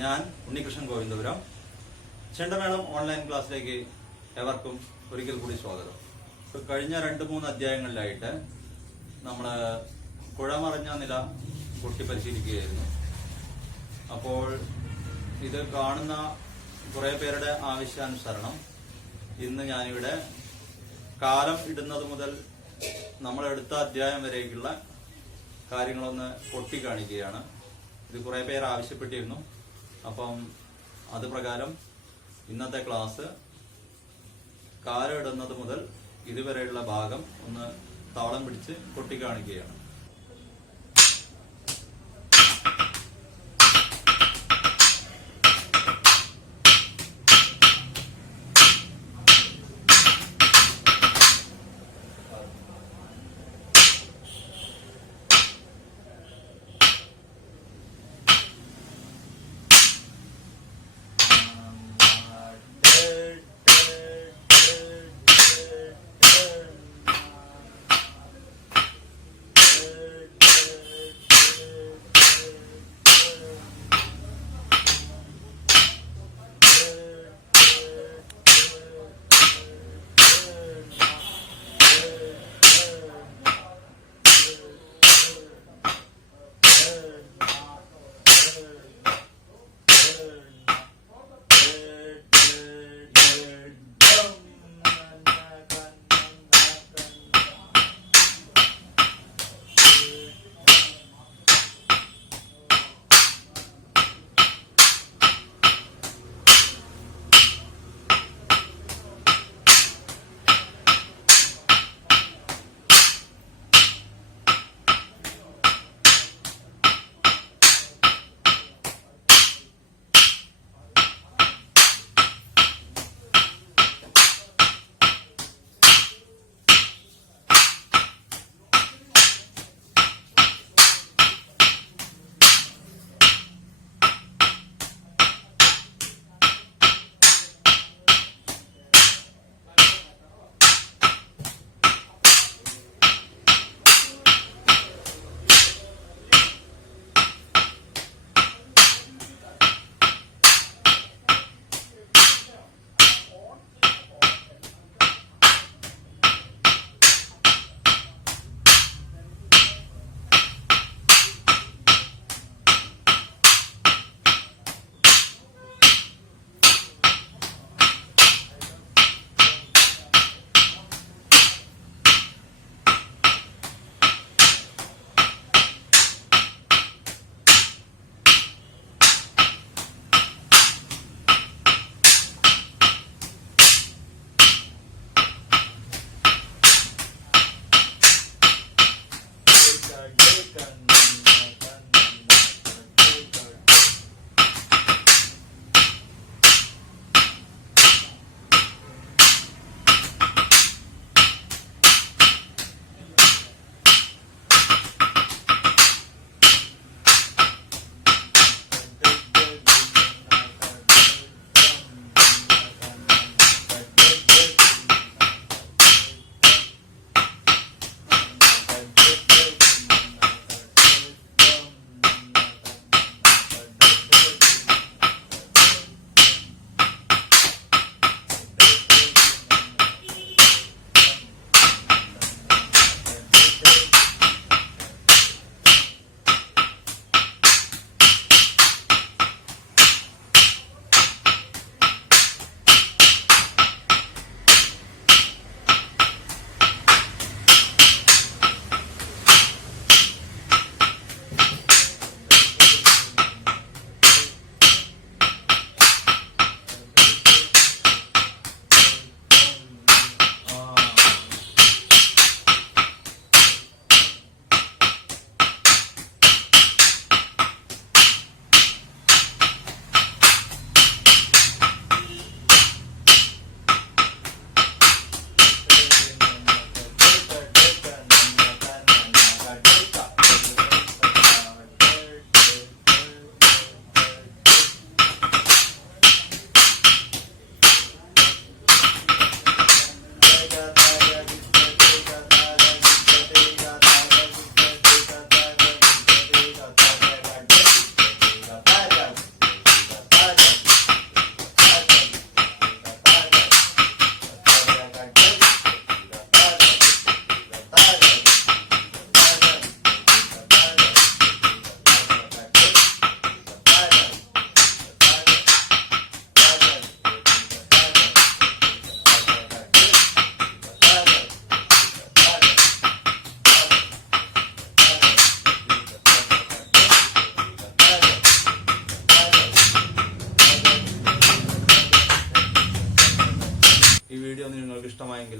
ഞാൻ ഉണ്ണികൃഷ്ണൻ ഗോവിന്ദപുരം. ചെണ്ട മേളം ഓൺലൈൻ ക്ലാസ്സിലേക്ക് എവർക്കും ഒരിക്കൽ കൂടി സ്വാഗതം. കഴിഞ്ഞ 2-3 അധ്യായങ്ങളിലായിട്ട് നമ്മൾ കുഴമറിഞ്ഞ നില കൊട്ടി പരിശീലിക്കുകയായിരുന്നു. അപ്പോൾ ഇത് കാണുന്ന കുറേ പേരുടെ ആവശ്യാനുസരണം ഇന്ന് ഞാനിവിടെ കാലം ഇടുന്നത് മുതൽ നമ്മളെടുത്ത അധ്യായം വരേക്കുള്ള കാര്യങ്ങളൊന്ന് കൊട്ടി കാണിക്കുകയാണ്. ഇത് കുറേ പേർ ആവശ്യപ്പെട്ടിരുന്നു. അപ്പം അത് പ്രകാരം ഇന്നത്തെ ക്ലാസ് കാലം ഇടുന്നത് മുതൽ ഇതുവരെയുള്ള ഭാഗം ഒന്ന് താളം പിടിച്ച് കൊട്ടി കാണിക്കുകയാണ്.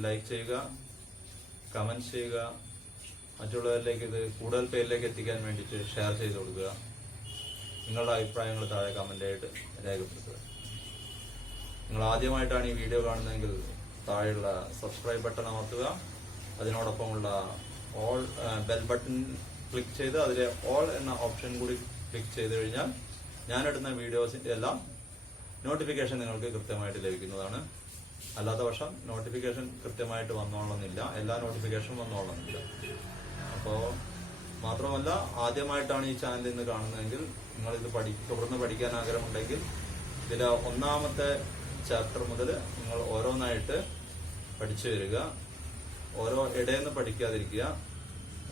ലൈക്ക് ചെയ്യുക, കമന്റ് ചെയ്യുക, മറ്റുള്ളവരിലേക്ക് ഇത് കൂടുതൽ പേരിലേക്ക് എത്തിക്കാൻ വേണ്ടിയിട്ട് ഷെയർ ചെയ്ത് കൊടുക്കുക. നിങ്ങളുടെ അഭിപ്രായങ്ങൾ താഴെ കമന്റായിട്ട് രേഖപ്പെടുത്തുക. നിങ്ങൾ ആദ്യമായിട്ടാണ് ഈ വീഡിയോ കാണുന്നതെങ്കിൽ താഴെയുള്ള സബ്സ്ക്രൈബ് ബട്ടൺ അമർത്തുക. അതിനോടൊപ്പമുള്ള ഓൾ ബെൽ ബട്ടൺ ക്ലിക്ക് ചെയ്ത് അതിലെ ഓൾ എന്ന ഓപ്ഷൻ കൂടി ക്ലിക്ക് ചെയ്ത് കഴിഞ്ഞാൽ ഞാനിടുന്ന വീഡിയോസിന്റെ എല്ലാം നോട്ടിഫിക്കേഷൻ നിങ്ങൾക്ക് കൃത്യമായിട്ട് ലഭിക്കുന്നതാണ്. അല്ലാത്ത പക്ഷം നോട്ടിഫിക്കേഷൻ കൃത്യമായിട്ട് വന്നോളന്നില്ല, എല്ലാ നോട്ടിഫിക്കേഷനും വന്നോളന്നില്ല. അപ്പോൾ മാത്രമല്ല, ആദ്യമായിട്ടാണ് ഈ ചാനൽ ഇന്ന് കാണുന്നതെങ്കിൽ നിങ്ങളിത് തുടർന്ന് പഠിക്കാൻ ആഗ്രഹമുണ്ടെങ്കിൽ ഇതിലെ 1ാമത്തെ ചാപ്റ്റർ മുതൽ നിങ്ങൾ ഓരോന്നായിട്ട് പഠിച്ചു വരിക. ഓരോ ഇടയെന്ന് പഠിക്കാതിരിക്കുക.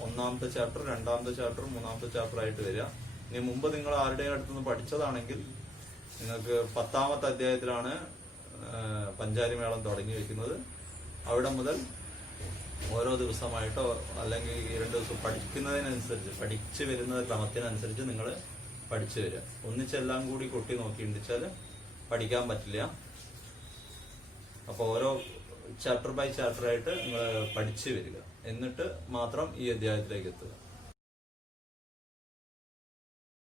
1ാമത്തെ ചാപ്റ്റർ, 2ാമത്തെ ചാപ്റ്റർ, 3ാമത്തെ ചാപ്റ്റർ ആയിട്ട് വരിക. ഇനി മുമ്പ് നിങ്ങൾ ആരുടെയും അടുത്തുനിന്ന് പഠിച്ചതാണെങ്കിൽ നിങ്ങൾക്ക് 10ാമത്തെ അധ്യായത്തിലാണ് പഞ്ചാരി മേളം തുടങ്ങി വെക്കുന്നത്. അവിടെ മുതൽ ഓരോ ദിവസമായിട്ടോ അല്ലെങ്കിൽ 2 ദിവസം പഠിക്കുന്നതിനനുസരിച്ച്, പഠിച്ചു വരുന്ന ക്രമത്തിനനുസരിച്ച് നിങ്ങൾ പഠിച്ചു വരിക. ഒന്നിച്ചെല്ലാം കൂടി കൊട്ടി നോക്കിയിട്ടിച്ചാൽ പഠിക്കാൻ പറ്റില്ല. അപ്പോൾ ഓരോ ചാപ്റ്റർ ബൈ ചാപ്റ്റർ ആയിട്ട് നിങ്ങൾ പഠിച്ചു വരിക. എന്നിട്ട് മാത്രം ഈ അധ്യായത്തിലേക്ക് എത്തുക.